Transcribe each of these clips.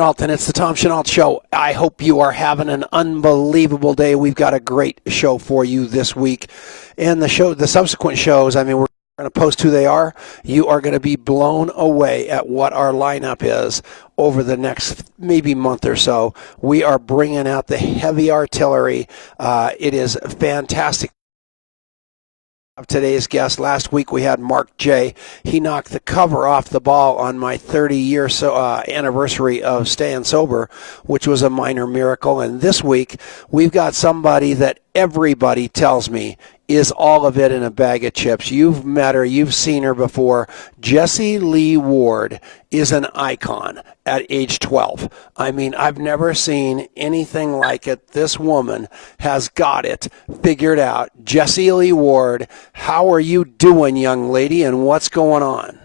Chenault, and it's the Tom Chenault Show. I hope you are having an unbelievable day. We've got a great show for you this week. And the subsequent shows, I mean, we're going to post who they are. You are going to be blown away at what our lineup is over the next maybe month or so. We are bringing out the heavy artillery. It is fantastic. Of today's guest. Last week we had Mark J. He knocked the cover off the ball on my 30-year anniversary of staying sober, which was a minor miracle. And this week we've got somebody that everybody tells me is all of it in a bag of chips. You've met her. You've seen her before. Jessie Lee Ward is an icon at age 12. I mean, I've never seen anything like it. This woman has got it figured out. Jessie Lee Ward, how are you doing, young lady, and what's going on?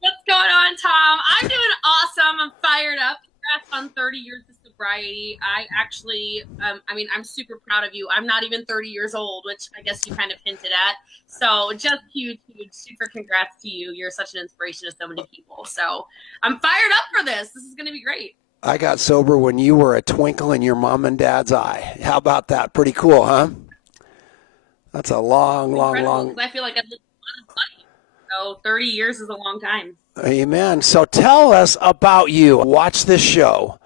What's going on, Tom? I'm doing awesome. I'm fired up. Congrats on 30 years of sobriety. I actually, I'm super proud of you. I'm not even 30 years old, which I guess you kind of hinted at. So just huge, super congrats to you. You're such an inspiration to so many people. So I'm fired up for this. This is going to be great. I got sober when you were a twinkle in your mom and dad's eye. How about that? Pretty cool, huh? That's a long. I feel like I've lived a lot of life. So 30 years is a long time. Amen. So tell us about you. Watch this show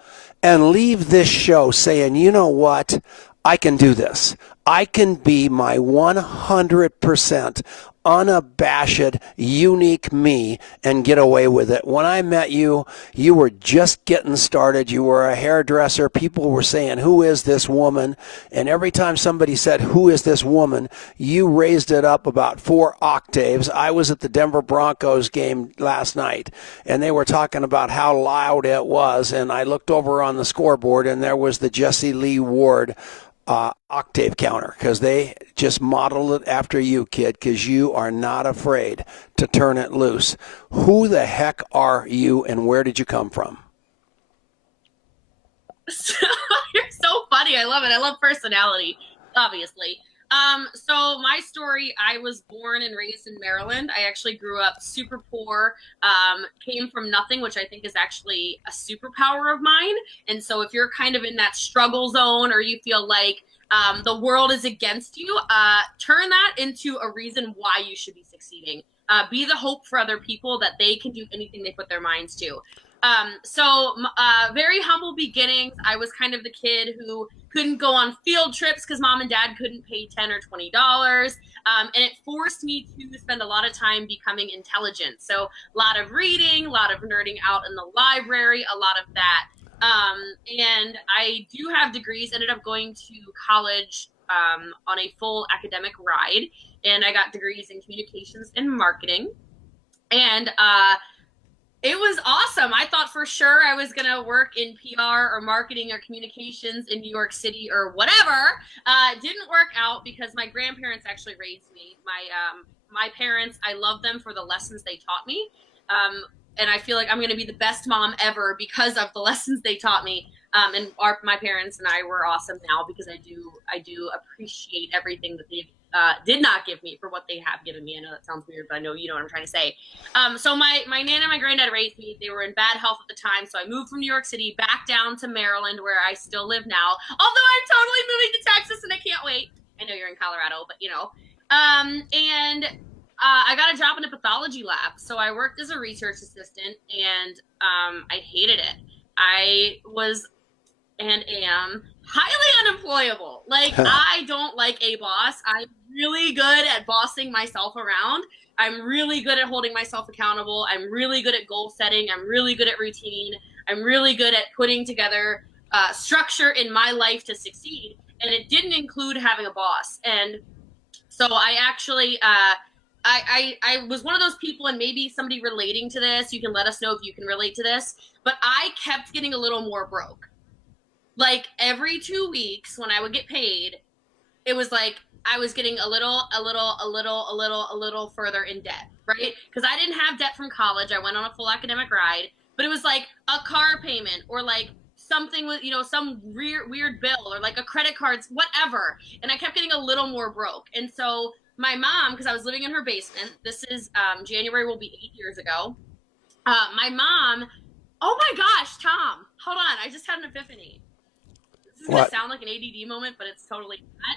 and leave this show saying, you know what? I can do this. I can be my 100% unabashed, unique me and get away with it. When I met you, you were just getting started. You were a hairdresser. People were saying, who is this woman? And every time somebody said, who is this woman? You raised it up about 4 octaves. I was at the Denver Broncos game last night, and they were talking about how loud it was. And I looked over on the scoreboard, and there was the Jessie Lee Ward octave counter, because they just modeled it after you, kid, because you are not afraid to turn it loose. Who the heck are you, and where did you come from? You're so funny. I love it. I love personality, obviously. So my story, I was born and raised in Maryland. I actually grew up super poor, came from nothing, which I think is actually a superpower of mine. And so if you're kind of in that struggle zone, or you feel like the world is against you, turn that into a reason why you should be succeeding. Be the hope for other people that they can do anything they put their minds to. Very humble beginnings. I was kind of the kid who couldn't go on field trips because mom and dad couldn't pay $10 or $20. And it forced me to spend a lot of time becoming intelligent. So a lot of reading, a lot of nerding out in the library, a lot of that. And I do have degrees, ended up going to college on a full academic ride. And I got degrees in communications and marketing. And it was awesome. I thought for sure I was going to work in PR or marketing or communications in New York City or whatever. It didn't work out because my grandparents actually raised me. My parents, I love them for the lessons they taught me. And I feel like I'm going to be the best mom ever because of the lessons they taught me. And my parents and I were awesome now because I do appreciate everything that they did not give me for what they have given me. I know that sounds weird, but I know you know what I'm trying to say. So my nana and my granddad raised me. They were in bad health at the time, so I moved from New York City back down to Maryland, where I still live now. Although I'm totally moving to Texas, and I can't wait. I know you're in Colorado, but you know. I got a job in a pathology lab, so I worked as a research assistant, and I hated it. I was and am highly unemployable. Like, I don't like a boss. I'm really good at bossing myself around. I'm really good at holding myself accountable. I'm really good at goal setting. I'm really good at routine. I'm really good at putting together structure in my life to succeed. And it didn't include having a boss. And so I actually, I was one of those people, and maybe somebody relating to this, you can let us know if you can relate to this, but I kept getting a little more broke. Like every 2 weeks when I would get paid, it was like I was getting a little further in debt, right? Because I didn't have debt from college. I went on a full academic ride, but it was like a car payment or like something with, some weird bill or like a credit cards, whatever. And I kept getting a little more broke. And so my mom, because I was living in her basement, this is January will be 8 years ago. My mom Oh my gosh, Tom, hold on. I just had an epiphany. This is going to sound like an ADD moment, but it's totally not.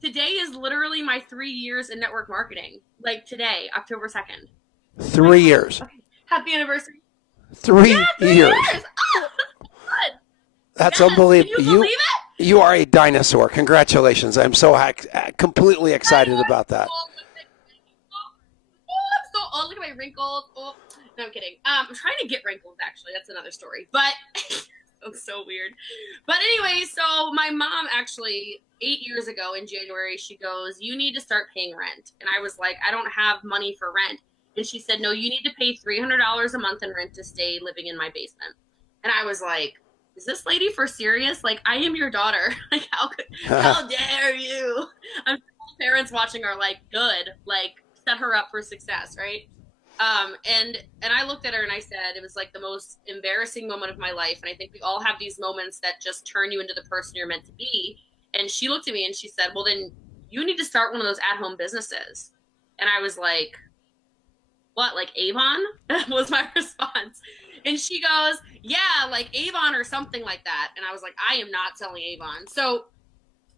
Today is literally my 3 years in network marketing. Like today, October 2nd. 3 years. Okay. Happy anniversary. 3 years. Oh, that's unbelievable. Can you believe it? You are a dinosaur. Congratulations. I'm so completely excited about that. Oh, look at my wrinkles. Oh, no, I'm kidding. I'm trying to get wrinkles, actually. That's another story. But it's so weird. But anyway, so my mom actually, 8 years ago in January, she goes, you need to start paying rent. And I was like, I don't have money for rent. And she said, no, you need to pay $300 a month in rent to stay living in my basement. And I was like, is this lady for serious? Like, I am your daughter. Like, how dare you? I'm sure parents watching are like, good. Like, set her up for success, right? And I looked at her and I said, it was like the most embarrassing moment of my life. And I think we all have these moments that just turn you into the person you're meant to be. And she looked at me and she said, well, then you need to start one of those at-home businesses. And I was like, what, like Avon? Was my response. And she goes, yeah, like Avon or something like that. And I was like, I am not selling Avon. So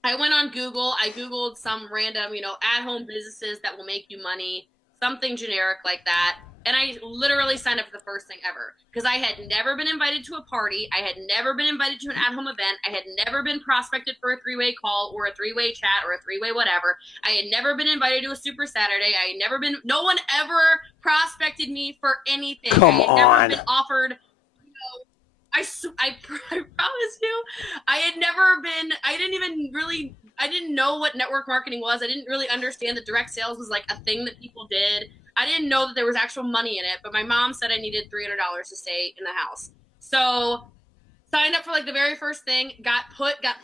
I went on Google. I Googled some random, at-home businesses that will make you money, something generic like that. And I literally signed up for the first thing ever because I had never been invited to a party. I had never been invited to an at-home event. I had never been prospected for a three-way call or a three-way chat or a three-way whatever. I had never been invited to a Super Saturday. No one ever prospected me for anything. Come I had on. never been offered, I promise you, I didn't know what network marketing was. I didn't really understand that direct sales was like a thing that people did. I didn't know that there was actual money in it, but my mom said I needed $300 to stay in the house. So signed up for like the very first thing, got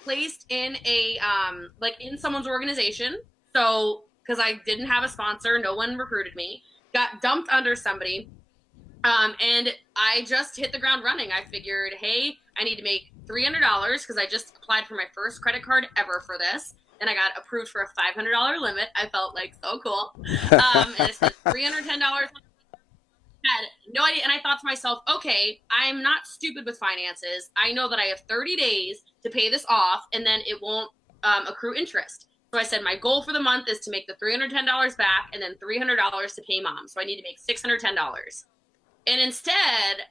placed in in someone's organization. So, cause I didn't have a sponsor, no one recruited me, got dumped under somebody. And I just hit the ground running. I figured, hey, I need to make $300 because I just applied for my first credit card ever for this. And I got approved for a $500 limit. I felt like so cool. And I spent $310. Had no idea. And I thought to myself, okay, I'm not stupid with finances. I know that I have 30 days to pay this off and then it won't accrue interest. So I said, my goal for the month is to make the $310 back and then $300 to pay mom. So I need to make $610. And instead,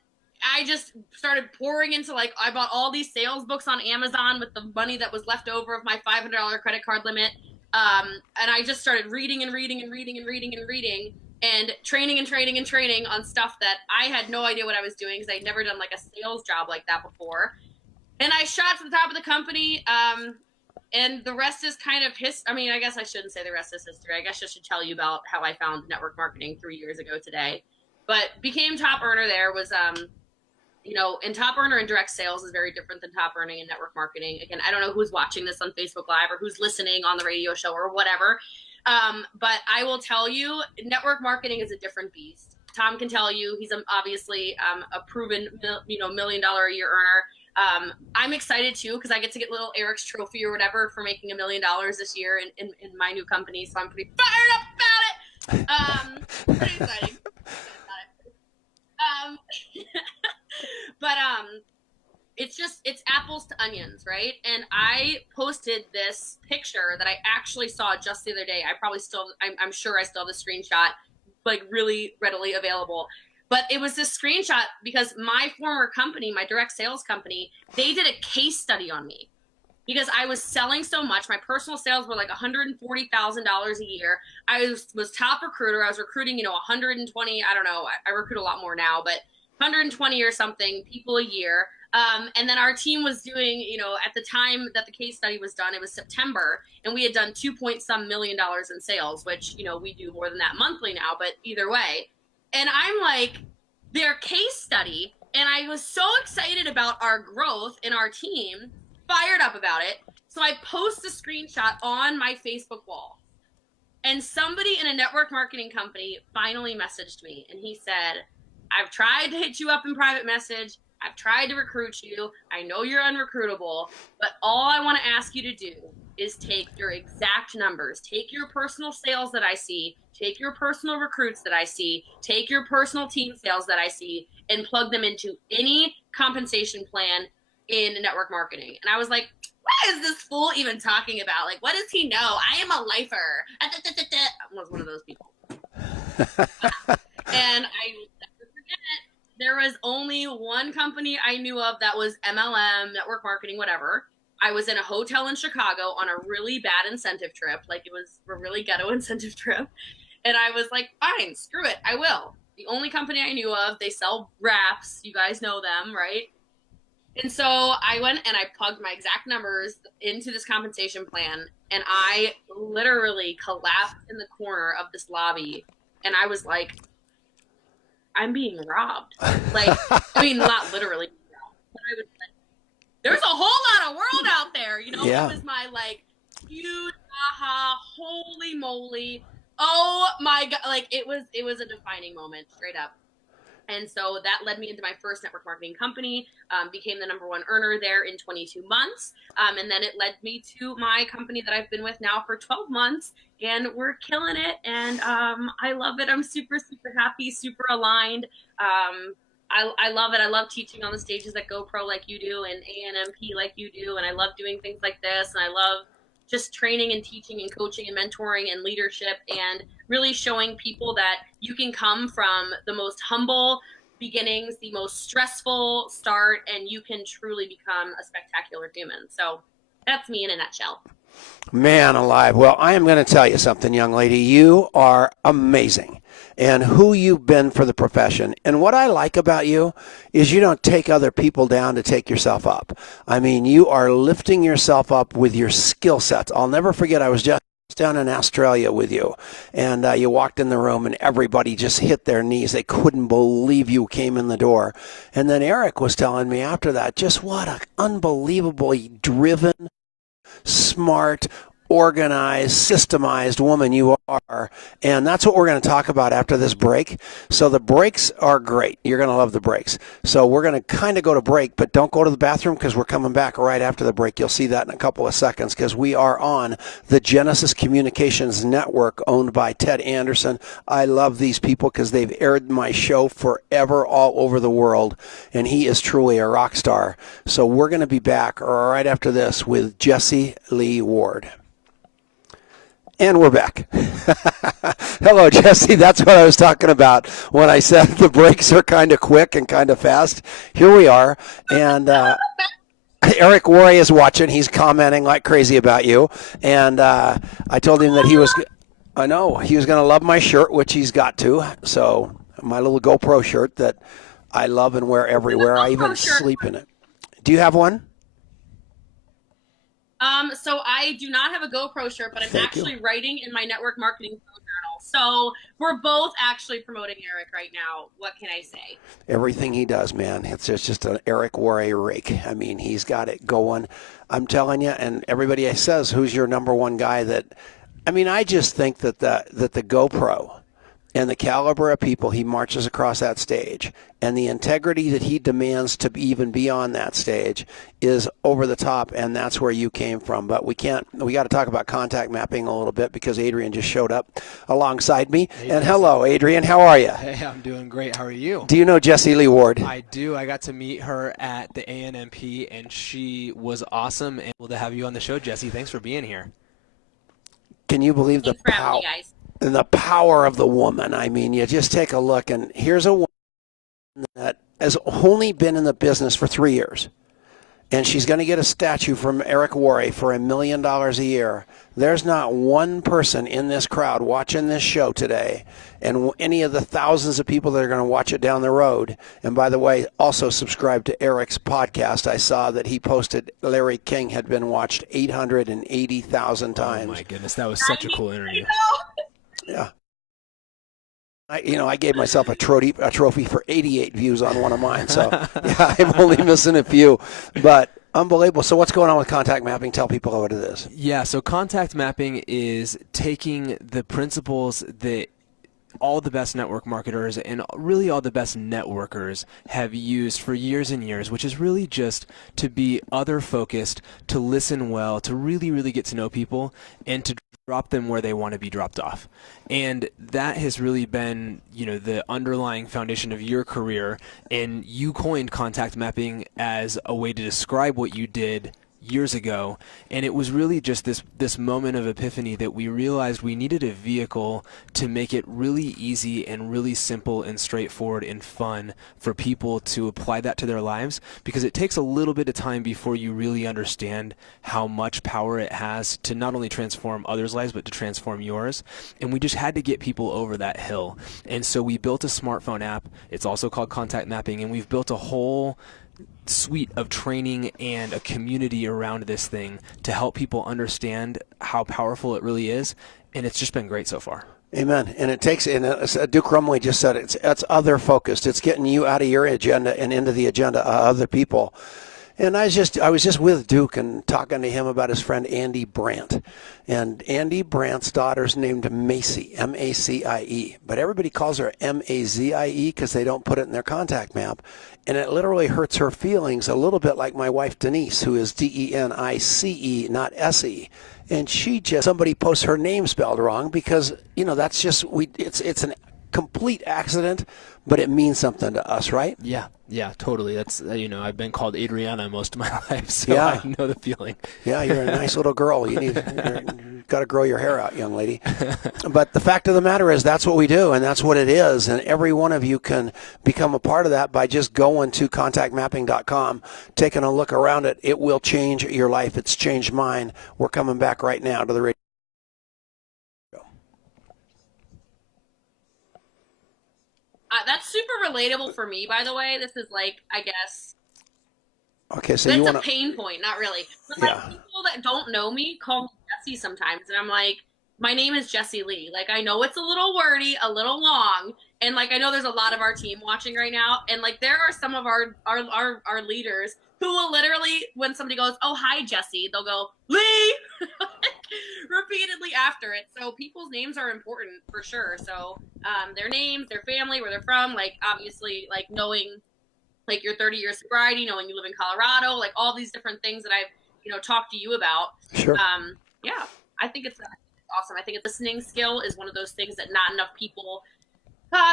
I just started pouring into I bought all these sales books on Amazon with the money that was left over of my $500 credit card limit. And I just started reading and training on stuff that I had no idea what I was doing because I'd never done a sales job like that before. And I shot to the top of the company. And the rest is kind of I guess I shouldn't say the rest is history. I guess I should tell you about how I found network marketing 3 years ago today. But became top earner there was, and top earner in direct sales is very different than top earning in network marketing. Again, I don't know who's watching this on Facebook Live or who's listening on the radio show or whatever. But I will tell you, network marketing is a different beast. Tom can tell you he's obviously a proven, $1 million a year earner. I'm excited too because I get to get little Eric's trophy or whatever for making $1 million this year in my new company. So I'm pretty fired up about it. Pretty exciting. But it's apples to onions, right? And I posted this picture that I actually saw just the other day. I'm sure I still have the screenshot, really readily available. But it was this screenshot because my former company, my direct sales company, they did a case study on me because I was selling so much. My personal sales were $140,000 a year. I was top recruiter. I was recruiting, 120, I don't know. I recruit a lot more now, but 120 or something people a year. And then our team was doing, at the time that the case study was done, it was September, and we had done $2 million in sales, which, we do more than that monthly now, but either way. And I'm like, their case study, and I was so excited about our growth in our team, fired up about it. So I post a screenshot on my Facebook wall. And somebody in a network marketing company finally messaged me, and he said, I've tried to hit you up in private message. I've tried to recruit you. I know you're unrecruitable, but all I want to ask you to do is take your exact numbers. Take your personal sales that I see, take your personal recruits that I see, take your personal team sales that I see, and plug them into any compensation plan in network marketing. And I was like, what is this fool even talking about? Like, what does he know? I am a lifer. I was one of those people. And I never forget it. There was only one company I knew of that was MLM, network marketing, whatever. I was in a hotel in Chicago on a really bad incentive trip. Like, it was a really ghetto incentive trip. And I was like, fine, screw it, I will. The only company I knew of, they sell wraps. You guys know them, right? And so I went and I plugged my exact numbers into this compensation plan, and I literally collapsed in the corner of this lobby. And I was like, I'm being robbed. Like, I mean, not literally robbed, but I was like, there's a whole lot of world out there, you know? Yeah. It was my, like, huge aha, holy moly, oh my God. Like, it was a defining moment, straight up. And so that led me into my first network marketing company, became the #1 earner there in 22 months. And then it led me to my company that I've been with now for 12 months, and we're killing it. And I love it. I'm super, super happy, super aligned. I love it. I love teaching on the stages at GoPro like you do, and ANMP like you do. And I love doing things like this. And I love just training and teaching and coaching and mentoring and leadership, and really showing people that you can come from the most humble beginnings, the most stressful start, and you can truly become a spectacular human. So that's me in a nutshell. Man alive. Well, I am going to tell you something, young lady. You are amazing, and who you've been for the profession. And what I like about you is you don't take other people down to take yourself up. I mean, you are lifting yourself up with your skill sets. I'll never forget, I was just down in Australia with you, and you walked in the room and everybody just hit their knees. They couldn't believe you came in the door. And then Eric was telling me after that just what an unbelievably driven, smart, organized, systemized woman you are. And that's what we're going to talk about after this break. So the breaks are great. You're going to love the breaks. So we're going to kind of go to break, but don't go to the bathroom because we're coming back right after the break. You'll see that in a couple of seconds because we are on the Genesis Communications Network owned by Ted Anderson. I love these people because they've aired my show forever all over the world, and he is truly a rock star. So we're going to be back right after this with Jessie Lee Ward. And we're back. Hello, Jessie. That's what I was talking about when I said the breaks are kind of quick and kind of fast. Here we are. And Eric Worre is watching. He's commenting like crazy about you. And I told him that he was going to love my shirt, which he's got to. So my little GoPro shirt that I love and wear everywhere. I even sleep in it. Do you have one? So I do not have a GoPro shirt, but I'm actually writing in my network marketing journal. So we're both actually promoting Eric right now. What can I say? Everything he does, man. It's just an Eric Worre rake. I mean, he's got it going. I'm telling you, and everybody says, who's your #1 guy that, I mean, I just think that the GoPro and the caliber of people he marches across that stage and the integrity that he demands to even be on that stage is over the top, and that's where you came from. But we got to talk about contact mapping a little bit because Adrian just showed up alongside me. Hey, and hello, Adrian, how are you? Hey, I'm doing great. How are you? Do you know Jessie Lee Ward? I do. I got to meet her at the ANMP, and she was awesome. And able to have you on the show, Jessie. Thanks for being here. Can you believe the power? And the power of the woman. I mean, you just take a look, and here's a woman that has only been in the business for 3 years, and she's going to get a statue from Eric Worre for $1 million a year. There's not one person in this crowd watching this show today, and any of the thousands of people that are going to watch it down the road. And by the way, also subscribe to Eric's podcast. I saw that he posted Larry King had been watched 880,000 times. Oh my goodness, that was such a cool interview. Yeah. I gave myself a trophy for 88 views on one of mine. So, yeah, I'm only missing a few. But unbelievable. So what's going on with contact mapping? Tell people what it is. Yeah, so contact mapping is taking the principles that all the best network marketers and really all the best networkers have used for years and years, which is really just to be other focused, to listen well, to really, really get to know people, and to drop them where they want to be dropped off. And that has really been, the underlying foundation of your career. And you coined contact mapping as a way to describe what you did years ago, and it was really just this moment of epiphany that we realized we needed a vehicle to make it really easy and really simple and straightforward and fun for people to apply that to their lives, because it takes a little bit of time before you really understand how much power it has to not only transform others' lives but to transform yours. And we just had to get people over that hill, and so we built a smartphone app. It's also called Contact Mapping, and we've built a whole suite of training and a community around this thing to help people understand how powerful it really is, and it's just been great so far. Amen. And it takes, and Duke Rumley just said it's other focused. It's getting you out of your agenda and into the agenda of other people. And I was just with Duke and talking to him about his friend Andy Brandt. And Andy Brandt's daughter's named Macie, M-A-C-I-E. But everybody calls her M-A-Z-I-E because they don't put it in their contact map. And it literally hurts her feelings a little bit like my wife Denise, who is D-E-N-I-C-E, not S-E. And somebody posts her name spelled wrong because, that's just, it's a complete accident, but it means something to us, right? Yeah, totally. That's, I've been called Adriana most of my life, so yeah. I know the feeling. Yeah, you're a nice little girl. You've got to grow your hair out, young lady. But the fact of the matter is that's what we do, and that's what it is. And every one of you can become a part of that by just going to contactmapping.com, taking a look around it. It will change your life. It's changed mine. We're coming back right now to the radio. That's super relatable for me, by the way. This is I guess. Okay, so that's a pain point, not really. But yeah. People that don't know me call me Jessie sometimes, and I'm like, my name is Jessie Lee. I know it's a little wordy, a little long, and I know there's a lot of our team watching right now, and there are some of our leaders who will literally, when somebody goes, "Oh, hi, Jessie," they'll go, "Lee," repeatedly after it. So people's names are important for sure. So their names, their family, where they're from, obviously, knowing your 30-year sobriety, knowing you live in Colorado, all these different things that I've talked to you about. Sure. Yeah, I think it's awesome. I think listening skill is one of those things that not enough people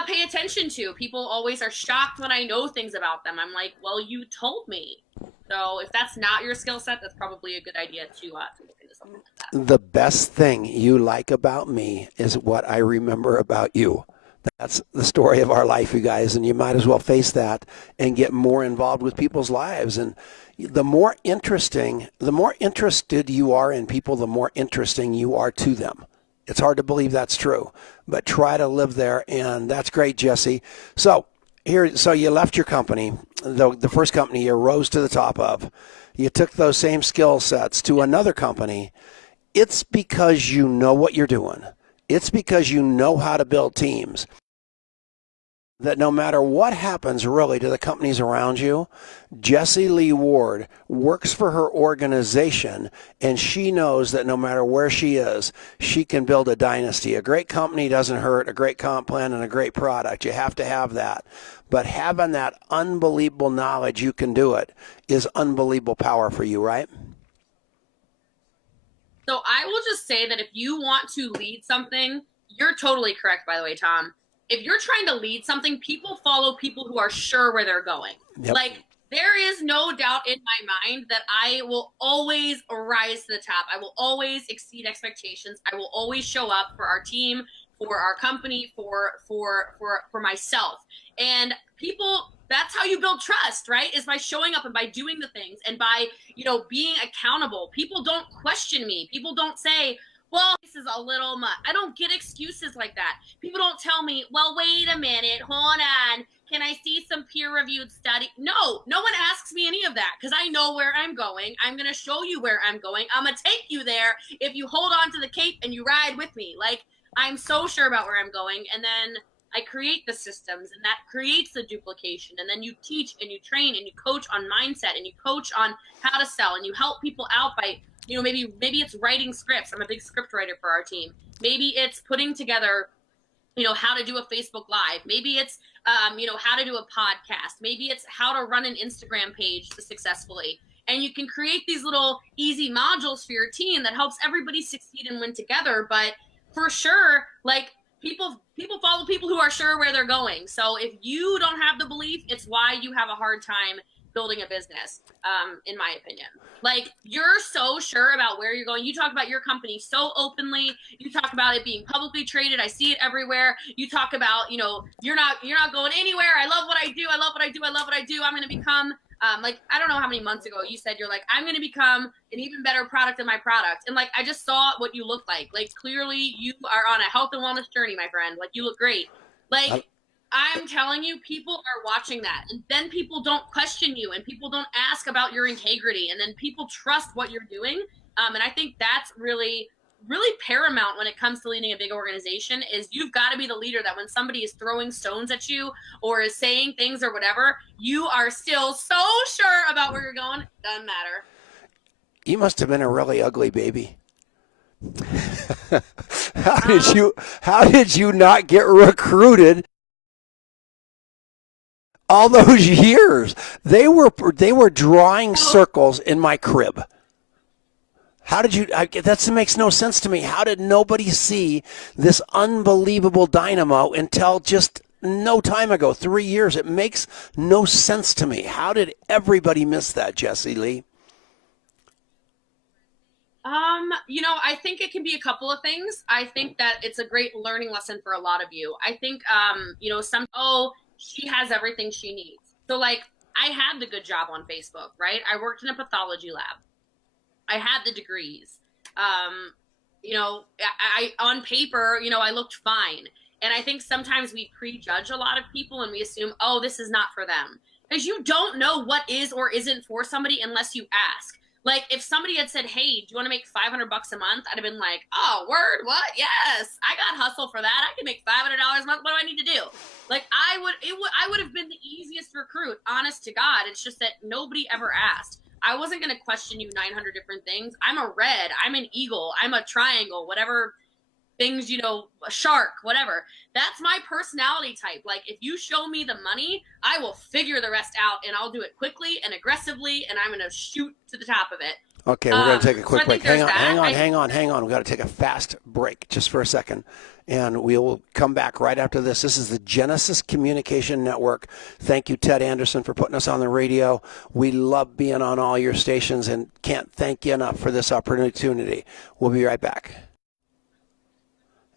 pay attention to. People always are shocked when I know things about them. I'm like, well, you told me. So if that's not your skill set, that's probably a good idea to look into something like that. The best thing you like about me is what I remember about you. That's the story of our life, you guys, and you might as well face that and get more involved with people's lives. And the more interested you are in people, the more interesting you are to them. It's hard to believe that's true, but try to live there, and that's great, Jessie. So you left your company, the first company you rose to the top of. You took those same skill sets to another company. It's because you know what you're doing. It's because you know how to build teams. That no matter what happens really to the companies around you, Jessie Lee Ward works for her organization, and she knows that no matter where she is, she can build a dynasty. A great company doesn't hurt a great comp plan and a great product. You have to have that. But having that unbelievable knowledge you can do it is unbelievable power for you, right? So I will just say that if you want to lead something, you're totally correct, by the way, Tom. If you're trying to lead something, people follow people who are sure where they're going. Yep. There is no doubt in my mind that I will always rise to the top. I will always exceed expectations. I will always show up for our team, for our company, for myself. And people, that's how you build trust, right? Is by showing up and by doing the things and by, being accountable. People don't question me. People don't say, well, this is a little much. I don't get excuses like that. People don't tell me, well, wait a minute, hold on. Can I see some peer-reviewed study? No one asks me any of that because I know where I'm going. I'm going to show you where I'm going. I'm going to take you there if you hold on to the cape and you ride with me. I'm so sure about where I'm going. And then I create the systems, and that creates the duplication. And then you teach and you train and you coach on mindset and you coach on how to sell and you help people out by, maybe it's writing scripts. I'm a big script writer for our team. Maybe it's putting together, how to do a Facebook Live. Maybe it's, how to do a podcast. Maybe it's how to run an Instagram page successfully. And you can create these little easy modules for your team that helps everybody succeed and win together. But for sure, like people follow people who are sure where they're going. So if you don't have the belief, it's why you have a hard time building a business, in my opinion. Like, you're so sure about where you're going. You talk about your company so openly. You talk about it being publicly traded. I see it everywhere. You talk about, you're not going anywhere. I love what I do. I love what I do. I love what I do. I'm going to become, I don't know how many months ago you said you're like, I'm going to become an even better product than my product. And like, I just saw what you look like. Like, clearly you are on a health and wellness journey, my friend. Like, you look great. Like, I'm telling you, people are watching that, and then people don't question you, and people don't ask about your integrity, and then people trust what you're doing. And I think that's really, really paramount when it comes to leading a big organization. Is you've got to be the leader that when somebody is throwing stones at you or is saying things or whatever, you are still so sure about where you're going. Doesn't matter. You must have been a really ugly baby. How did you not get recruited? All those years, they were drawing circles in my crib. How did you? That makes no sense to me. How did nobody see this unbelievable dynamo until just no time ago? 3 years. It makes no sense to me. How did everybody miss that, Jessie Lee? I think it can be a couple of things. I think that it's a great learning lesson for a lot of you. I think, she has everything she needs. So like, I had the good job on Facebook, right? I worked in a pathology lab. I had the degrees. I on paper, I looked fine. And I think sometimes we prejudge a lot of people and we assume, oh, this is not for them. Because you don't know what is or isn't for somebody unless you ask. Like, if somebody had said, hey, do you want to make $500 a month? I'd have been like, oh, word, what? Yes, I got hustle for that. I can make $500 a month. What do I need to do? Like, I would have been the easiest recruit, honest to God. It's just that nobody ever asked. I wasn't going to question you 900 different things. I'm a red. I'm an eagle. I'm a triangle, whatever things, a shark, whatever. That's my personality type. Like, if you show me the money, I will figure the rest out, and I'll do it quickly and aggressively, and I'm going to shoot to the top of it. Okay, we're going to take a quick break. Hang on. We've got to take a fast break just for a second, and we will come back right after this. This is the Genesis Communication Network. Thank you, Ted Anderson, for putting us on the radio. We love being on all your stations and can't thank you enough for this opportunity. We'll be right back.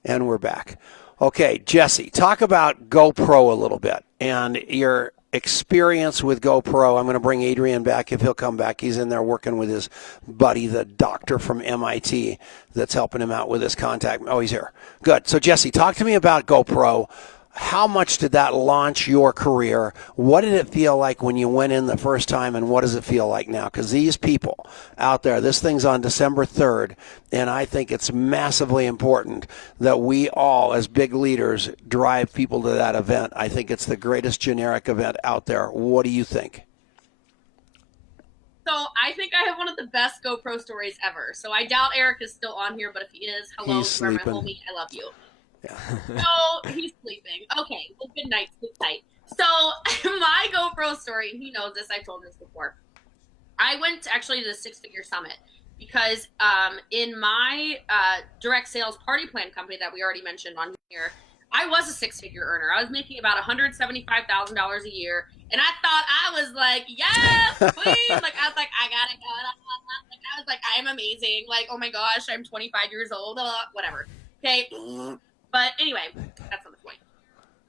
And we're back. Okay, Jessie, talk about GoPro a little bit and your experience with GoPro. I'm going to bring Adrian back if he'll come back. He's in there working with his buddy, the doctor from MIT, that's helping him out with his contact. Oh, he's here. Good. So, Jessie, talk to me about GoPro. How much did that launch your career? What did it feel like when you went in the first time, and what does it feel like now? Because these people out there, this thing's on December 3rd, and I think it's massively important that we all, as big leaders, drive people to that event. I think it's the greatest generic event out there. What do you think? So I think I have one of the best GoPro stories ever. So I doubt Eric is still on here, but if he is, hello, you're my homie. I love you. Yeah. So he's sleeping. Okay, well, good night, sleep tight. So my GoPro story, and he knows this, I've told him this before. I went actually to the Six Figure Summit because in my direct sales party plan company that we already mentioned on here, I was a six-figure earner. I was making about $175,000 a year, and I thought I was like, yes, please. Like, I was like, I got it. Like, I was like, I am amazing. Like, oh my gosh, I'm 25 years old. Whatever. Okay. But anyway, that's not the point.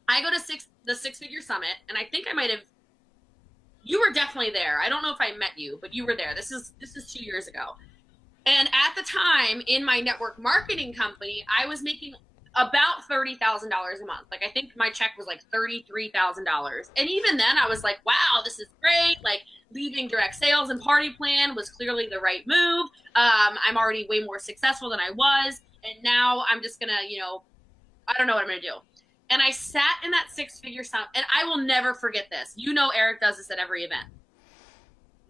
I go to the Six Figure Summit, and I think I might have. You were definitely there. I don't know if I met you, but you were there. This is 2 years ago. And at the time, in my network marketing company, I was making about $30,000 a month. Like, I think my check was like $33,000. And even then, I was like, wow, this is great. Like, leaving direct sales and party plan was clearly the right move. I'm already way more successful than I was. And now I'm just going to, I don't know what I'm going to do. And I sat in that six-figure summit, and I will never forget this. Eric does this at every event.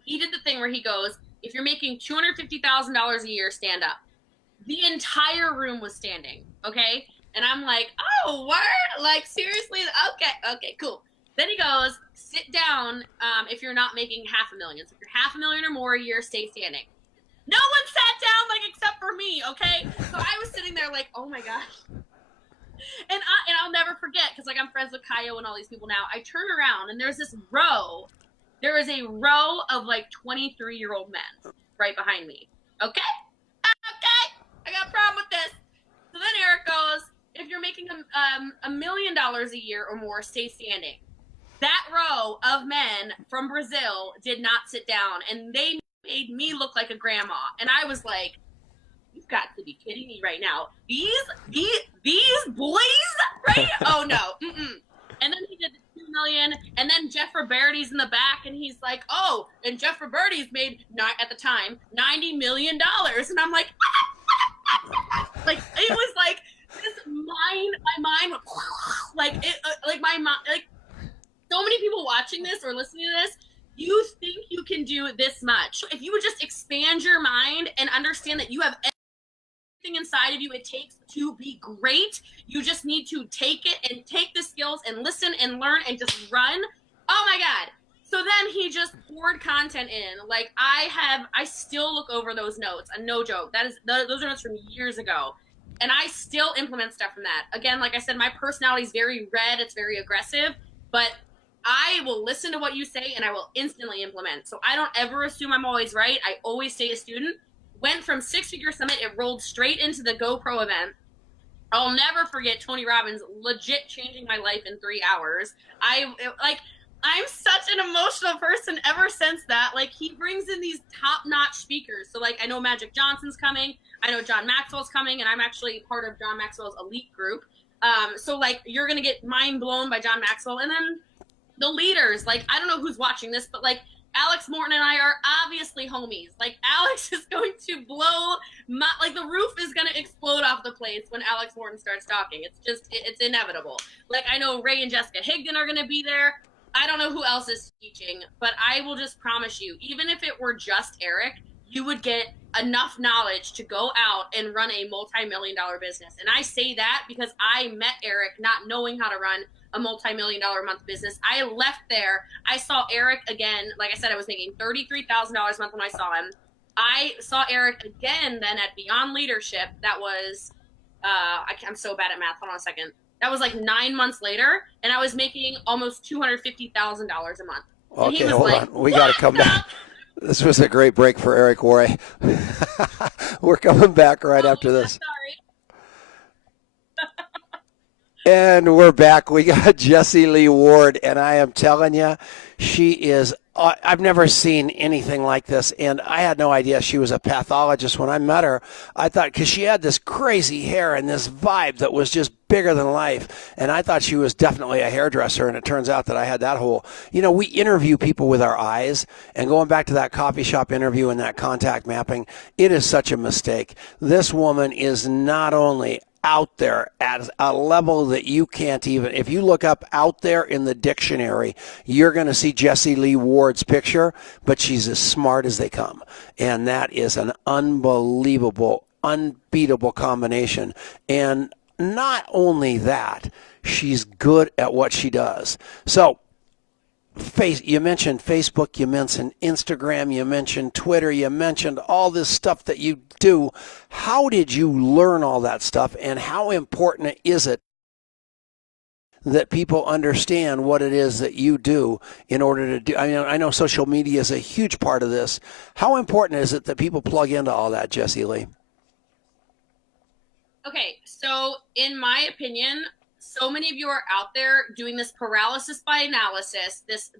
He did the thing where he goes, if you're making $250,000 a year, stand up. The entire room was standing, okay? And I'm like, oh, word? Like, seriously? Okay, cool. Then he goes, sit down if you're not making $500,000. So if you're $500,000 or more a year, stay standing. No one sat down, like, except for me, okay? So I was sitting there like, oh my gosh. And I'll never forget, because like I'm friends with Kaio and all these people now. I turn around and there's this row. There is a row of like 23-year-old men right behind me. Okay, I got a problem with this. So then Eric goes, if you're making $1 million a year or more, stay standing. That row of men from Brazil did not sit down, and they made me look like a grandma. And I was like, you've got to be kidding me right now. These boys, right? Oh no. And then he did the 2 million, and then Jeff Roberti's in the back, and he's like, oh, and Jeff Roberti's made at the time $90 million, and I'm like, like it was like this my mind like it like my mind, like so many people watching this or listening to this. You think you can do this much? If you would just expand your mind and understand that you have inside of you it takes to be great, you just need to take it and take the skills and listen and learn and just run. Oh my god. So then he just poured content in. Like I still look over those notes, and no joke, those are notes from years ago, and I still implement stuff from that. Again, like I said, my personality is very red, it's very aggressive, but I will listen to what you say and I will instantly implement. So I don't ever assume I'm always right. I always stay a student. Went from Six Figure Summit, it rolled straight into the GoPro event. I'll never forget Tony Robbins legit changing my life in 3 hours. I'm such an emotional person ever since that. Like, he brings in these top-notch speakers. So, like, I know Magic Johnson's coming. I know John Maxwell's coming, and I'm actually part of John Maxwell's elite group. So, like, you're going to get mind blown by John Maxwell. And then the leaders, like, I don't know who's watching this, but, like, Alex Morton and I are obviously homies. Like, Alex is going to blow the roof is going to explode off the place when Alex Morton starts talking. It's inevitable. Like, I know Ray and Jessica Higdon are going to be there. I don't know who else is teaching, but I will just promise you, even if it were just Eric, you would get enough knowledge to go out and run a multi-million-dollar business. And I say that because I met Eric not knowing how to run a multi-million-dollar a month business. I left there. I saw Eric again. Like I said, I was making $33,000 a month when I saw him. I saw Eric again then at Beyond Leadership. That was, I'm so bad at math. Hold on a second. That was like 9 months later, and I was making almost $250,000 a month. And okay, hold on. We got to come back. This was a great break for Eric Worre. We're coming back right after this. Sorry. And we're back. We got Jessie Lee Ward, and I am telling you, she is I've never seen anything like this, and I had no idea she was a pathologist when I met her. I thought, because she had this crazy hair and this vibe that was just bigger than life, and I thought she was definitely a hairdresser, and it turns out that I had that whole, we interview people with our eyes, and going back to that coffee shop interview and that contact mapping, it is such a mistake. This woman is not only out there at a level that you can't even, if you look up out there in the dictionary, you're going to see Jessie Lee Ward's picture, but she's as smart as they come. And that is an unbelievable, unbeatable combination. And not only that, she's good at what she does. So, you mentioned Facebook, you mentioned Instagram, you mentioned Twitter, you mentioned all this stuff that you do. How did you learn all that stuff, and how important is it that people understand what it is that you do in order to do? I know social media is a huge part of this. How important is it that people plug into all that, Jessie Lee? Okay, so in my opinion, so many of you are out there doing this paralysis by analysis, this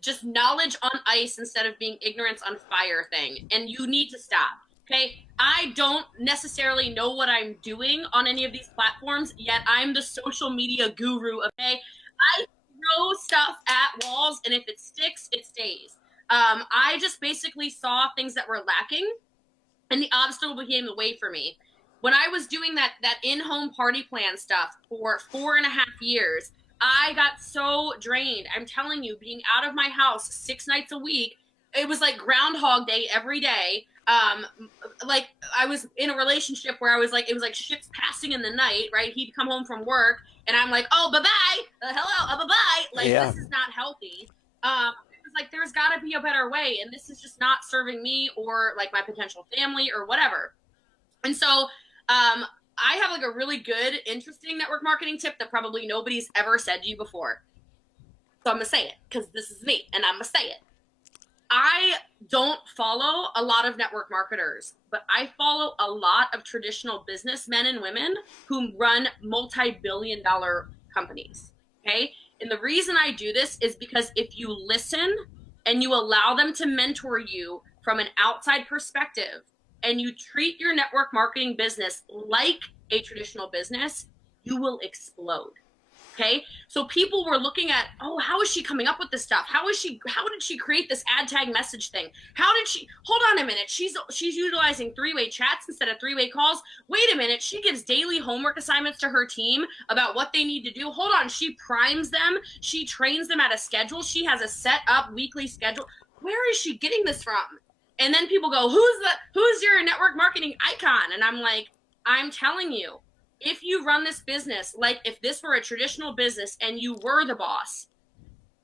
just knowledge on ice instead of being ignorance on fire thing. And you need to stop. Okay. I don't necessarily know what I'm doing on any of these platforms, yet I'm the social media guru. Okay. I throw stuff at walls, and if it sticks, it stays. I just basically saw things that were lacking, and the obstacle became the way for me. When I was doing that in-home party plan stuff for 4.5 years, I got so drained. I'm telling you, being out of my house 6 nights a week, it was like Groundhog Day every day. Like I was in a relationship where I was like, it was like ships passing in the night, right? He'd come home from work and I'm like, oh, bye-bye, hello, bye-bye. Like, this is not healthy. It was like, there's gotta be a better way. And this is just not serving me or like my potential family or whatever. And so, I have like a really good, interesting network marketing tip that probably nobody's ever said to you before. So I'm gonna say it because this is me and I'm gonna say it. I don't follow a lot of network marketers, but I follow a lot of traditional businessmen and women who run multi-billion-dollar companies, okay? And the reason I do this is because if you listen and you allow them to mentor you from an outside perspective and you treat your network marketing business like a traditional business, you will explode. Okay. So people were looking at, oh, how is she coming up with this stuff? How did she create this ad tag message thing? Hold on a minute. She's utilizing 3-way chats instead of 3-way calls. Wait a minute. She gives daily homework assignments to her team about what they need to do. Hold on. She primes them. She trains them at a schedule. She has a set up weekly schedule. Where is she getting this from? And then people go, who's your network marketing icon? And I'm like, I'm telling you, if you run this business, like if this were a traditional business and you were the boss,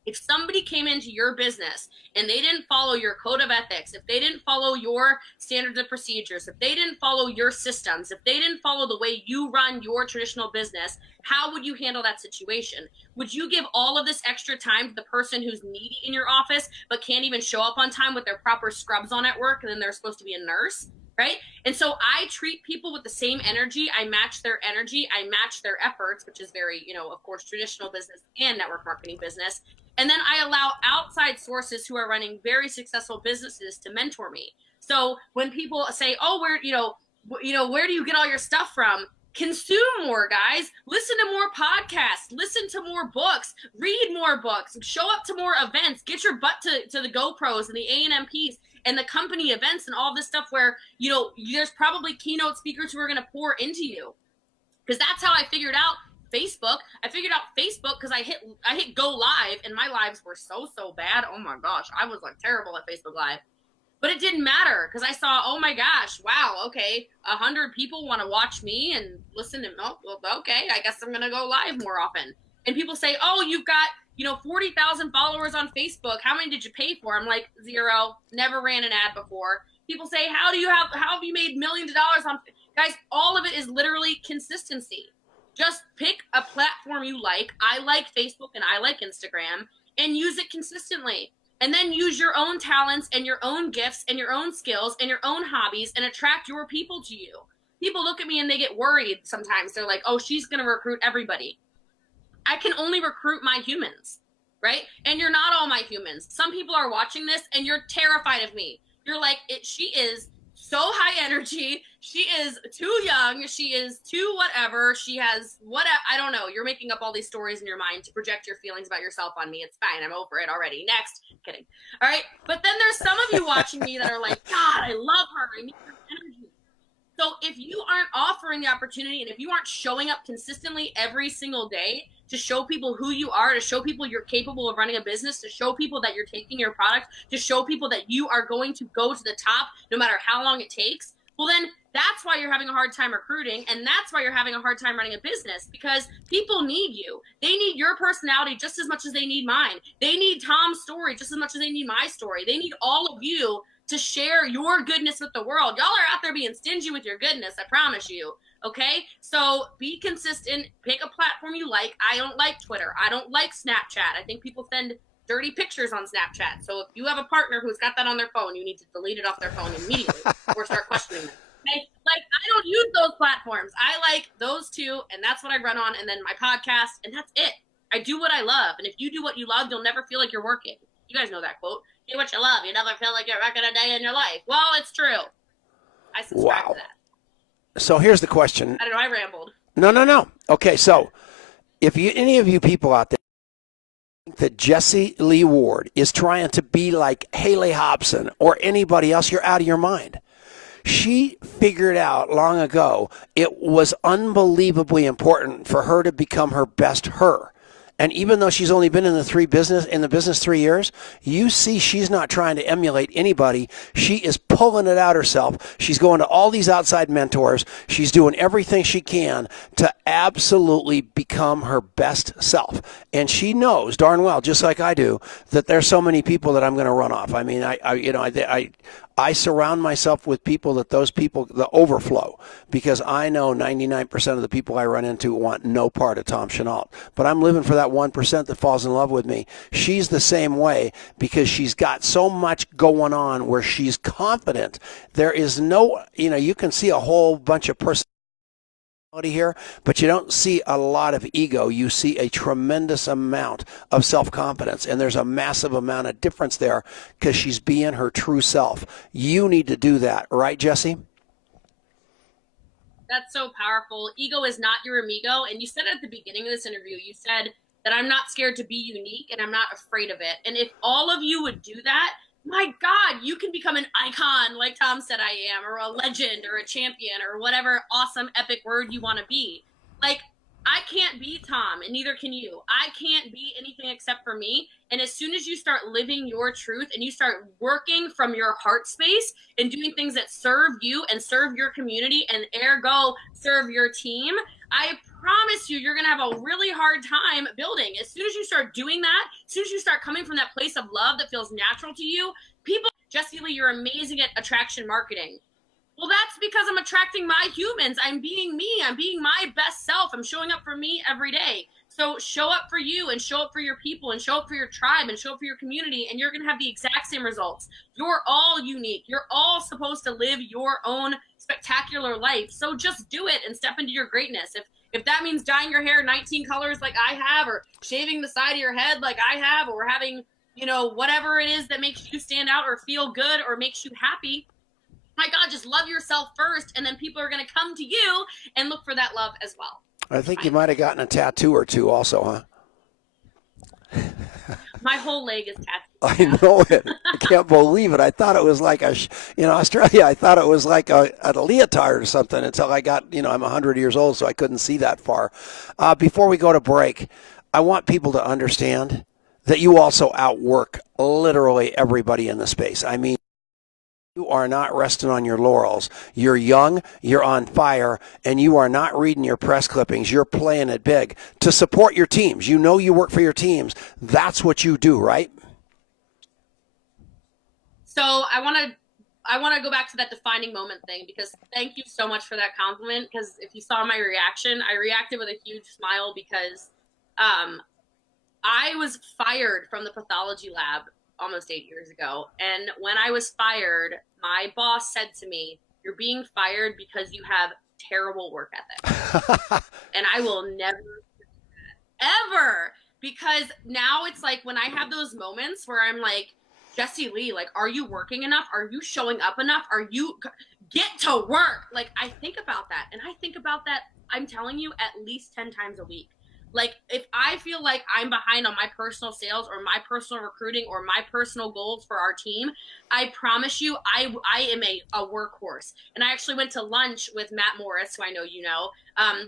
if somebody came into your business and they didn't follow your code of ethics, if they didn't follow your standards and procedures, if they didn't follow your systems, if they didn't follow the way you run your traditional business, how would you handle that situation? Would you give all of this extra time to the person who's needy in your office but can't even show up on time with their proper scrubs on at work and then they're supposed to be a nurse? Right? And so I treat people with the same energy. I match their energy. I match their efforts, which is very, of course, traditional business and network marketing business. And then I allow outside sources who are running very successful businesses to mentor me. So when people say, oh, where do you get all your stuff from? Consume more, guys. Listen to more podcasts. Listen to more books. Read more books. Show up to more events. Get your butt to the GoPros and the A&MPs and the company events and all this stuff where, there's probably keynote speakers who are going to pour into you. Because that's how I figured out Facebook. I figured out Facebook because I hit go live and my lives were so bad. Oh my gosh. I was like terrible at Facebook Live. But it didn't matter because I saw, oh my gosh, wow, okay, 100 people want to watch me and listen to me. Oh, well, okay, I guess I'm going to go live more often. And people say, oh, you've got, 40,000 followers on Facebook. How many did you pay for? I'm like, 0, never ran an ad before. People say, how have you made millions of dollars on, guys, all of it is literally consistency. Just pick a platform you like. I like Facebook and I like Instagram and use it consistently. And then use your own talents and your own gifts and your own skills and your own hobbies and attract your people to you. People look at me and they get worried sometimes. They're like, oh, she's going to recruit everybody. I can only recruit my humans, right? And you're not all my humans. Some people are watching this and you're terrified of me. You're like, she is so high energy. She is too young. She is too whatever. She has I don't know. You're making up all these stories in your mind to project your feelings about yourself on me. It's fine. I'm over it already. Next. Kidding. All right. But then there's some of you watching me that are like, God, I love her. I need her energy. So if you aren't offering the opportunity and if you aren't showing up consistently every single day to show people who you are, to show people you're capable of running a business, to show people that you're taking your product, to show people that you are going to go to the top no matter how long it takes, well, then that's why you're having a hard time recruiting. And that's why you're having a hard time running a business because people need you. They need your personality just as much as they need mine. They need Tom's story just as much as they need my story. They need all of you to share your goodness with the world. Y'all are out there being stingy with your goodness. I promise you. Okay. So be consistent. Pick a platform you like. I don't like Twitter. I don't like Snapchat. I think people send dirty pictures on Snapchat. So if you have a partner who's got that on their phone, you need to delete it off their phone immediately or start questioning them. Okay? Like, I don't use those platforms. I like those two, and that's what I run on, and then my podcast, and that's it. I do what I love, and if you do what you love, you'll never feel like you're working. You guys know that quote. Do what you love. You never feel like you're working a day in your life. Well, it's true. I subscribe to that. So here's the question. I don't know. I rambled. No. Okay, so if any of you people out there think that Jessie Lee Ward is trying to be like Haley Hobson or anybody else, you're out of your mind. She figured out long ago it was unbelievably important for her to become her best her. And even though she's only been in the business 3 years, you see she's not trying to emulate anybody. She is pulling it out herself. She's going to all these outside mentors. She's doing everything she can to absolutely become her best self. And she knows darn well, just like I do, that there's so many people that I'm going to run off. I mean, I surround myself with people the overflow, because I know 99% of the people I run into want no part of Tom Chenault. But I'm living for that 1% that falls in love with me. She's the same way, because she's got so much going on where she's confident. There is no, you can see a whole bunch of personality here, but you don't see a lot of ego. You see a tremendous amount of self-confidence, and there's a massive amount of difference there because she's being her true self. You need to do that, right, Jessie? That's so powerful. Ego is not your amigo. And you said at the beginning of this interview, you said that I'm not scared to be unique and I'm not afraid of it. And if all of you would do that, my God, you can become an icon like Tom said I am, or a legend or a champion or whatever awesome epic word you want to be. Like, I can't be Tom, and neither can you. I can't be anything except for me. And as soon as you start living your truth and you start working from your heart space and doing things that serve you and serve your community and ergo serve your team, I promise you're going to have a really hard time building. As soon as you start doing that, as soon as you start coming from that place of love that feels natural to you, people, Jessie Lee, you're amazing at attraction marketing. Well, that's because I'm attracting my humans. I'm being me. I'm being my best self. I'm showing up for me every day. So show up for you and show up for your people and show up for your tribe and show up for your community, and you're going to have the exact same results. You're all unique. You're all supposed to live your own spectacular life. So just do it and step into your greatness. If that means dyeing your hair 19 colors like I have, or shaving the side of your head like I have, or having, whatever it is that makes you stand out or feel good or makes you happy, my God, just love yourself first, and then people are going to come to you and look for that love as well. I think you might have gotten a tattoo or two also, huh? My whole leg is tattooed. I know it. I can't believe it. I thought it was like Australia, I thought it was like a leotard or something until I got, I'm 100 years old, so I couldn't see that far. Before we go to break, I want people to understand that you also outwork literally everybody in the space. I mean, you are not resting on your laurels. You're young, you're on fire, and you are not reading your press clippings. You're playing it big to support your teams. You know you work for your teams. That's what you do, right? So I want to go back to that defining moment thing, because thank you so much for that compliment. Because if you saw my reaction, I reacted with a huge smile because I was fired from the pathology lab almost 8 years ago. And when I was fired, my boss said to me, "You're being fired because you have terrible work ethic." And I will never forget that, ever. Because now it's like when I have those moments where I'm like, Jessie Lee, like, are you working enough? Are you showing up enough? Get to work? Like, I think about that. And I think about that, I'm telling you, at least 10 times a week. Like, if I feel like I'm behind on my personal sales or my personal recruiting or my personal goals for our team, I promise you, I am a workhorse. And I actually went to lunch with Matt Morris, who I know you know,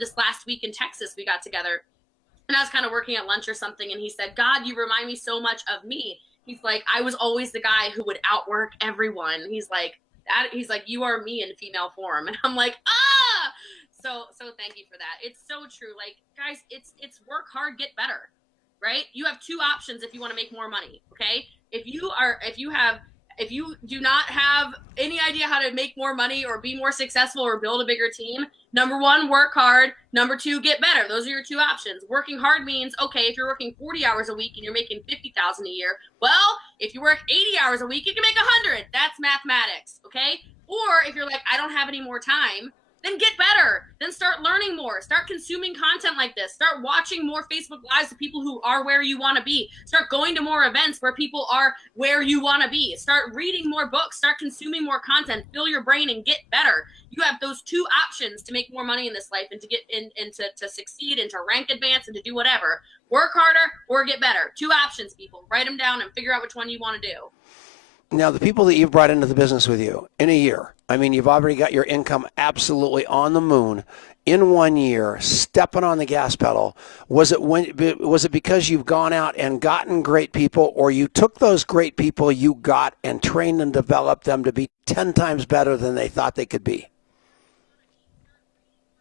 this last week in Texas. We got together, and I was kind of working at lunch or something, and he said, "God, you remind me so much of me." He's like, "I was always the guy who would outwork everyone." He's like, "You are me in female form." And I'm like, ah! So thank you for that. It's so true. Like, guys, it's work hard, get better, right? You have two options if you want to make more money, okay? If you do not have any idea how to make more money or be more successful or build a bigger team, number one, work hard. Number two, get better. Those are your two options. Working hard means, okay, if you're working 40 hours a week and you're making $50,000 a year, well, if you work 80 hours a week, you can make 100. That's mathematics, okay? Or if you're like, I don't have any more time, then get better. Then start learning more. Start consuming content like this. Start watching more Facebook Lives of people who are where you want to be. Start going to more events where people are where you want to be. Start reading more books. Start consuming more content. Fill your brain and get better. You have those two options to make more money in this life and to get in and to succeed and to rank advance and to do whatever. Work harder or get better. Two options, people. Write them down and figure out which one you want to do. Now, the people that you've brought into the business with you in a year, I mean, you've already got your income absolutely on the moon in 1 year, stepping on the gas pedal? Was it because you've gone out and gotten great people, or you took those great people you got and trained and developed them to be 10 times better than they thought they could be?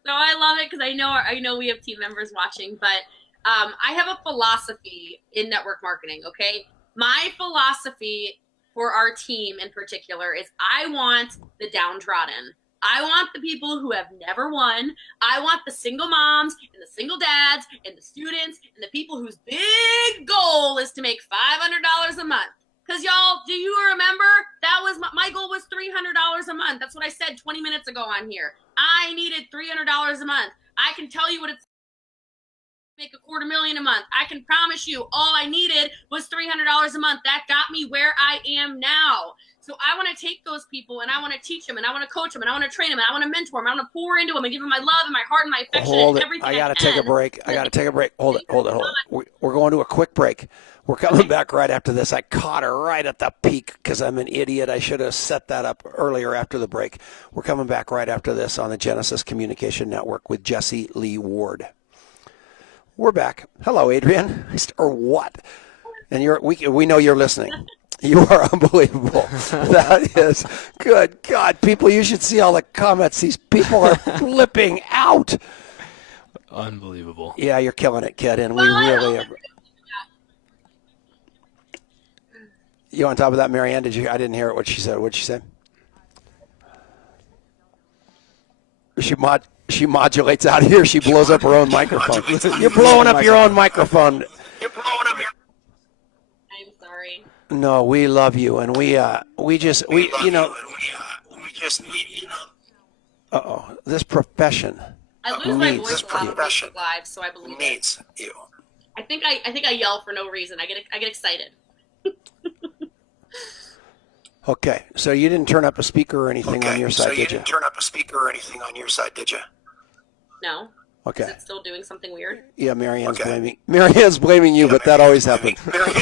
So I love it because I know we have team members watching, but I have a philosophy in network marketing. Okay, my philosophy for our team in particular is I want the downtrodden. I want the people who have never won. I want the single moms and the single dads and the students and the people whose big goal is to make $500 a month. Because y'all, do you remember? That was my goal was $300 a month. That's what I said 20 minutes ago on here. I needed $300 a month. I can tell you what it's make $250,000 a month. I can promise you all I needed was $300 a month. That got me where I am now. So I want to take those people and I want to teach them and I want to coach them and I want to train them and I want to mentor them. I want to pour into them and give them my love and my heart and my affection and everything. I got to take a break. Hold it. We're going to a quick break. We're coming back right after this. I caught her right at the peak because I'm an idiot. I should have set that up earlier after the break. We're coming back right after this on the Genesis Communication Network with Jessie Lee Ward. We're back. Hello, Adrian. Or what? And we know you're listening. You are unbelievable. That is good. God, people, you should see all the comments. These people are flipping out. Unbelievable. Yeah, you're killing it, kid. And we really are. You on top of that, Marianne? I didn't hear it. What she said. What'd she say? She modulates out here. She blows up her own microphone. You're blowing up your own microphone. I'm sorry. No, we love you, and this profession. I lose my voice a lot on Facebook Live, so I believe it. You. I think I yell for no reason. I get excited. Okay, so you didn't turn up a speaker or anything on your side, did you? No. Okay. Is it still doing something weird? Yeah, Marianne's blaming you, but that always happens. That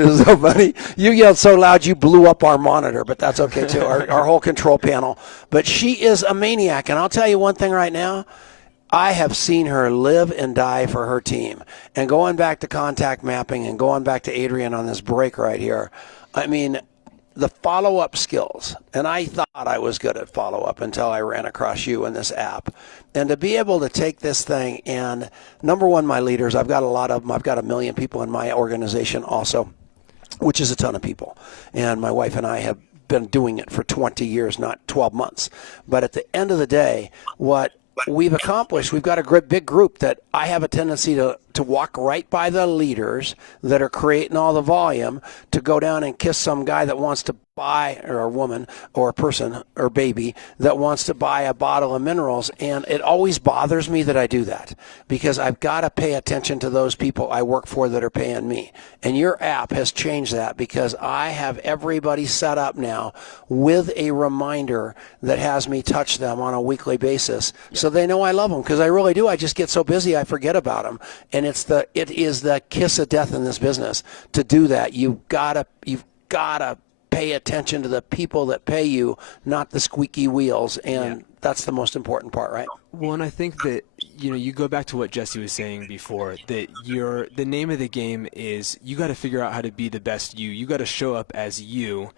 is so funny. You yelled so loud you blew up our monitor, but that's okay too. Our whole control panel. But she is a maniac, and I'll tell you one thing right now. I have seen her live and die for her team. And going back to contact mapping and going back to Adrian on this break right here, I mean, the follow-up skills, and I thought I was good at follow-up until I ran across you in this app. And to be able to take this thing and, number one, my leaders, I've got a lot of them. I've got 1 million people in my organization also, which is a ton of people. And my wife and I have been doing it for 20 years, not 12 months. But at the end of the day, what we've accomplished, we've got a big group that I have a tendency to walk right by the leaders that are creating all the volume, to go down and kiss some guy that wants to buy, or a woman or a person or baby that wants to buy a bottle of minerals. And it always bothers me that I do that, because I've got to pay attention to those people I work for that are paying me. And your app has changed that, because I have everybody set up now with a reminder that has me touch them on a weekly basis, so they know I love them, because I really do. I just get so busy I forget about them. And it is the kiss of death in this business to do that. You've gotta pay attention to the people that pay you, not the squeaky wheels. And that's the most important part, right? Well, and I think that, you go back to what Jessie was saying before, that the name of the game is you got to figure out how to be the best you. You got to show up as you.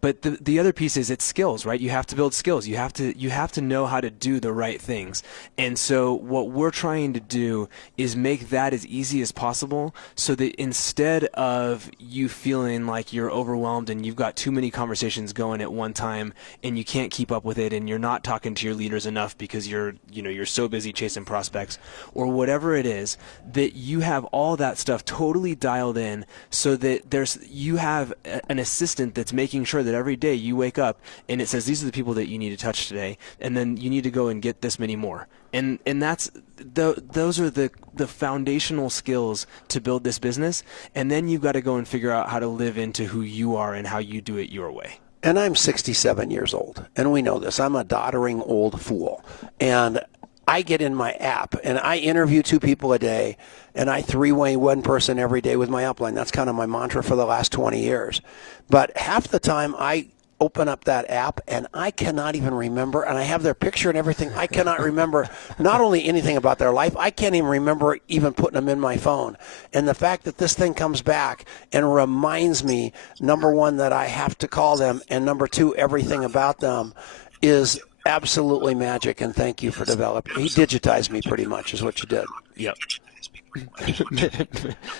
But the other piece is it's skills, right? You have to build skills. You have to know how to do the right things. And so what we're trying to do is make that as easy as possible, so that instead of you feeling like you're overwhelmed and you've got too many conversations going at one time and you can't keep up with it, and you're not talking to your leaders enough because you're so busy chasing prospects or whatever it is, that you have all that stuff totally dialed in, so that you have an assistant that's making sure that every day you wake up and it says, these are the people that you need to touch today, and then you need to go and get this many more. And those are the foundational skills to build this business. And then you've got to go and figure out how to live into who you are and how you do it your way. And I'm 67 years old, and we know this. I'm a doddering old fool. And I get in my app, and I interview 2 people a day, and I 3-way 1 person every day with my upline. That's kind of my mantra for the last 20 years. But half the time, I open up that app, and I cannot even remember, and I have their picture and everything. I cannot remember not only anything about their life, I can't even remember even putting them in my phone. And the fact that this thing comes back and reminds me, number one, that I have to call them, and number two, everything about them is absolutely magic. And thank you for developing. He digitized me pretty much is what you did. Yep.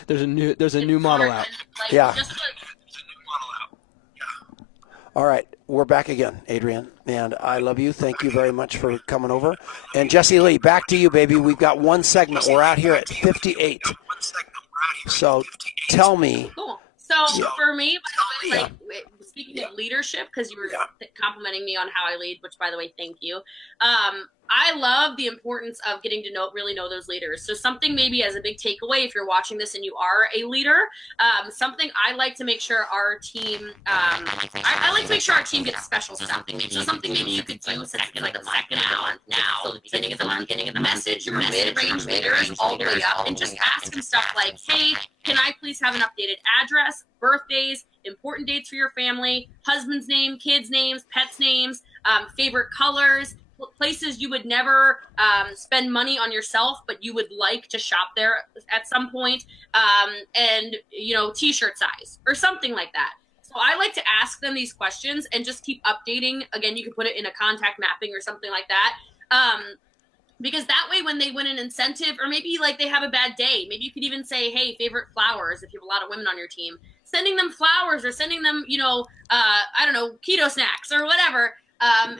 There's a new model out. Yeah. All right, we're back again, Adrian, and I love you. Thank you very much for coming over. And Jessie Lee, back to you, baby. We've got one segment. We're out here at 58. So tell me. Cool. So for me, by the way, like speaking of leadership, because you were complimenting me on how I lead, which by the way, thank you. I love the importance of getting to really know those leaders. So something maybe as a big takeaway, if you're watching this and you are a leader, something I like to make sure our team, I like to make sure our team gets special stuff. So something maybe you could do since it's like the second hour now, so the beginning of the month, beginning of the message, your mid-range leaders, all the way up, and just asking stuff like, hey, can I please have an updated address, birthdays, important dates for your family, husband's name, kids' names, pets' names, favorite colors, places you would never spend money on yourself, but you would like to shop there at some point, and, t-shirt size or something like that. So I like to ask them these questions and just keep updating. Again, you can put it in a contact mapping or something like that. Because that way when they win an incentive, or maybe like they have a bad day, maybe you could even say, hey, favorite flowers, if you have a lot of women on your team, sending them flowers or sending them, keto snacks or whatever,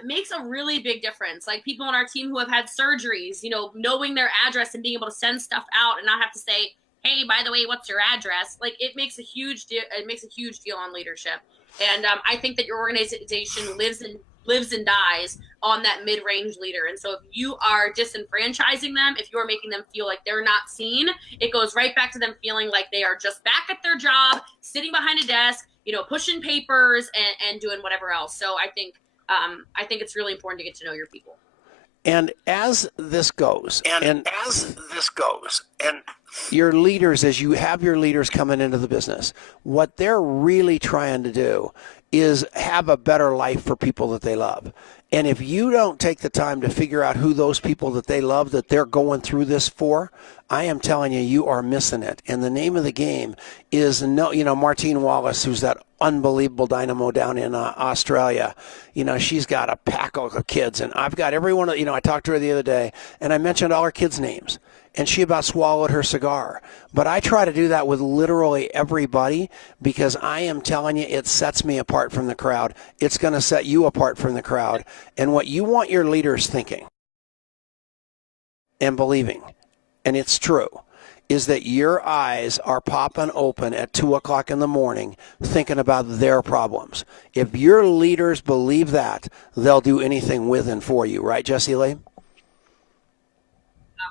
makes a really big difference. Like people on our team who have had surgeries, knowing their address and being able to send stuff out and not have to say, hey, by the way, what's your address? Like it makes a huge deal. It makes a huge deal on leadership. And I think that your organization lives and dies on that mid-range leader. And so if you are disenfranchising them, if you're making them feel like they're not seen, it goes right back to them feeling like they are just back at their job, sitting behind a desk, pushing papers and doing whatever else. So I think it's really important to get to know your people. And as this goes, and your leaders, as you have your leaders coming into the business, what they're really trying to do is have a better life for people that they love. And if you don't take the time to figure out who those people that they love that they're going through this for, I am telling you, you are missing it. And the name of the game is, Martine Wallace, who's that unbelievable dynamo down in Australia. She's got a pack of kids, and I've got everyone. I talked to her the other day, and I mentioned all her kids' names, and she about swallowed her cigar. But I try to do that with literally everybody because I am telling you, it sets me apart from the crowd. It's going to set you apart from the crowd. And what you want your leaders thinking and believing, and it's true, is that your eyes are popping open at 2 o'clock in the morning thinking about their problems. If your leaders believe that, they'll do anything with and for you. Right, Jessie Lee?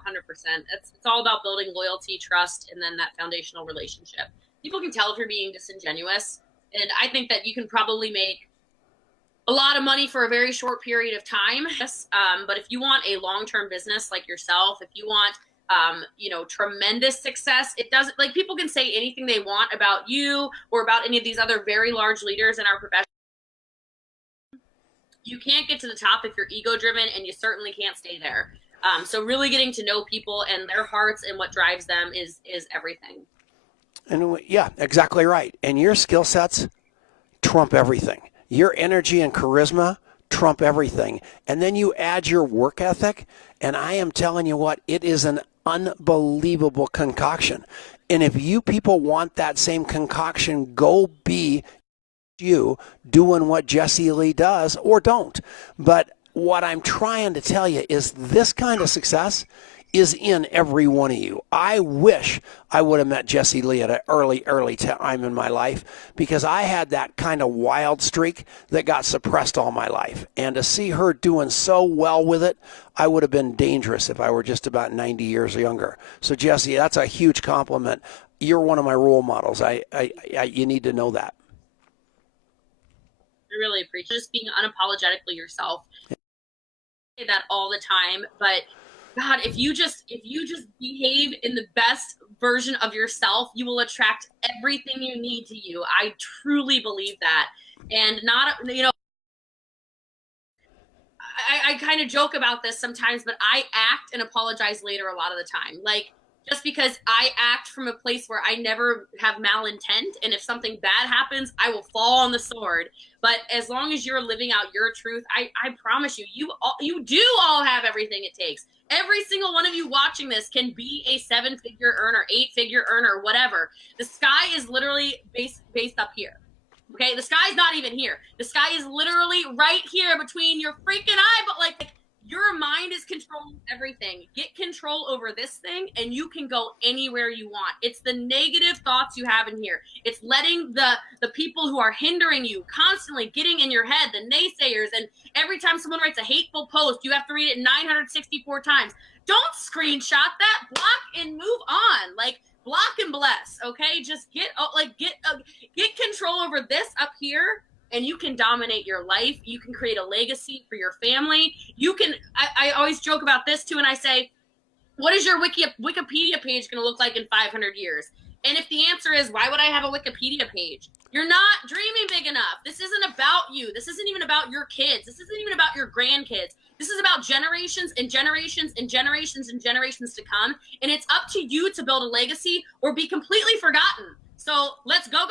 100%. It's all about building loyalty, trust, and then that foundational relationship. People can tell if you're being disingenuous, and I think that you can probably make a lot of money for a very short period of time. But if you want a long-term business like yourself, if you want tremendous success, it doesn't, like, people can say anything they want about you or about any of these other very large leaders in our profession. You can't get to the top if you're ego driven, and you certainly can't stay there. So really getting to know people and their hearts and what drives them is everything. And yeah, exactly right. And your skill sets trump everything. Your energy and charisma trump everything. And then you add your work ethic, and I am telling you what, it is an unbelievable concoction. And if you people want that same concoction, go be you doing what Jessie Lee does, or don't. But what I'm trying to tell you is this kind of success is in every one of you. I wish I would have met Jessie Lee at an early time in my life, because I had that kind of wild streak that got suppressed all my life. And to see her doing so well with it, I would have been dangerous if I were just about 90 years younger. So Jessie, that's a huge compliment. You're one of my role models. You need to know that. I really appreciate just being unapologetically yourself. I say that all the time, but God, if you just behave in the best version of yourself, you will attract everything you need to you. I truly believe that. And not, I kind of joke about this sometimes, but I act and apologize later a lot of the time. Like, just because I act from a place where I never have malintent, and if something bad happens, I will fall on the sword. But as long as you're living out your truth, I promise you, you do all have everything it takes. Every single one of you watching this can be a 7-figure earner, 8-figure earner, whatever. The sky is literally based up here. Okay, the sky's not even here. The sky is literally right here between your freaking eye, but like your mind is controlling everything. Get control over this thing and you can go anywhere you want. It's the negative thoughts you have in here. It's letting the people who are hindering you constantly getting in your head, the naysayers, and every time someone writes a hateful post, you have to read it 964 times. Don't screenshot that, block and move on. Like, block and bless, okay? Just get control over this up here, and you can dominate your life. You can create a legacy for your family. You can, I always joke about this too, and I say, what is your Wikipedia page going to look like in 500 years? And if the answer is, why would I have a Wikipedia page? You're not dreaming big enough. This isn't about you. This isn't even about your kids. This isn't even about your grandkids. This is about generations and generations and generations and generations to come. And it's up to you to build a legacy or be completely forgotten. So let's go.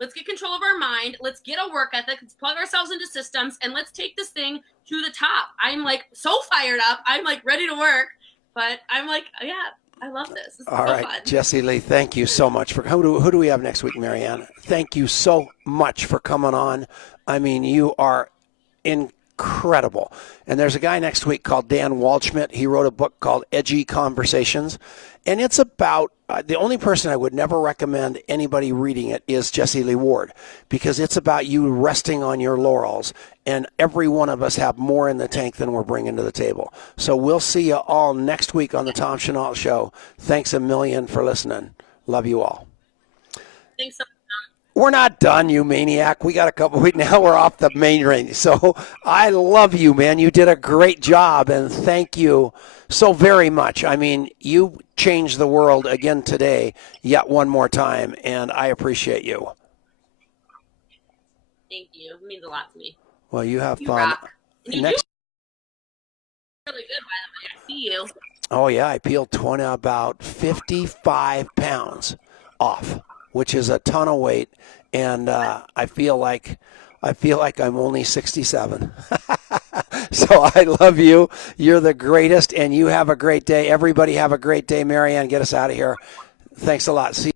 Let's get control of our mind. Let's get a work ethic. Let's plug ourselves into systems, and let's take this thing to the top. I'm like so fired up. I'm like ready to work, but I'm like, yeah, I love this. This is All so right, fun. Jessie Lee, thank you so much for who do we have next week, Marianne? Thank you so much for coming on. I mean, you are incredible. And there's a guy next week called Dan Waldschmidt. He wrote a book called Edgy Conversations, and it's about the only person I would never recommend anybody reading it is Jessie Lee Ward, because it's about you resting on your laurels, and every one of us have more in the tank than we're bringing to the table. So we'll see you all next week on the Tom Chenault Show. Thanks a million for listening. Love you all. Thanks so much. We're not done, you maniac. We got a couple weeks. Now we're off the main range. So I love you, man. You did a great job, and thank you so very much. I mean, you changed the world again today, yet one more time, and I appreciate you. Thank you. It means a lot to me. Well, you have You fun. rock. And you do really good, by the way. I see you. Oh, yeah. I peeled about 55 pounds off, which is a ton of weight, and I feel like I'm only 67. So I love you. You're the greatest, and you have a great day. Everybody have a great day. Marianne, get us out of here. Thanks a lot. See you.